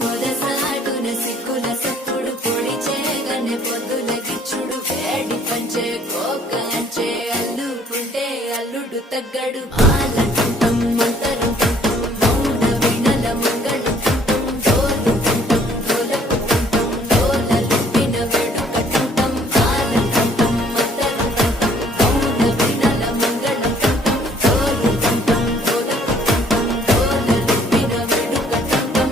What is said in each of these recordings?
పొదసాటున సిక్కుల సప్పుడు పొడి చేయగానే పొద్దుల గిచ్చుడు వేడి పంచే కోక అంచే అల్లుకుంటే అల్లుడు తగ్గడు ఆలంటుంటం మంతరం టుంటం మౌన వీణల మంగళం టుంటం డోలు టుంటం డోలకు టుంటం డోలలిపిన వేడుక టుంటం ఆలంటుంటం మంతరం టుంటం మౌన వీణల మంగళం టుంటం డోలు టుంటం డోలకు టుంటం డోలలిపిన వేడుక టుంటం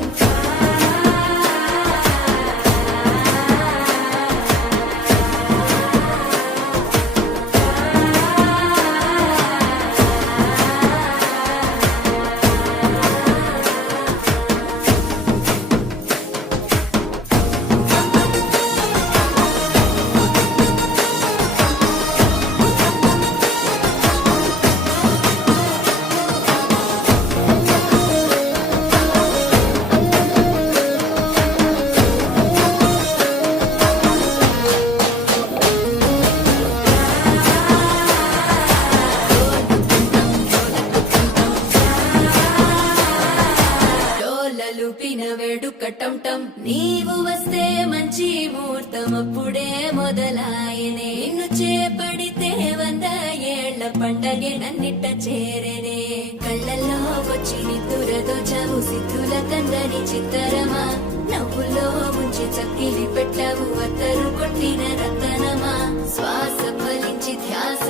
డోలలుపిన వేడుక టంటం నీవు వస్తే మంచి ముహూర్తం అప్పుడే మొదలాయనే నిన్ను చేపడితే 100 ఏళ్ల పండగే నన్నిట్ట చేరేనే కళ్ళల్లో వచ్చి నిద్దురదోచావు సిద్ధుల కందని చిత్తరమా నవ్వులో ముంచి చక్కిలి పెట్టావు అత్తరు కొట్టిన రతనమా శ్వాస ఫలించి ధ్యాస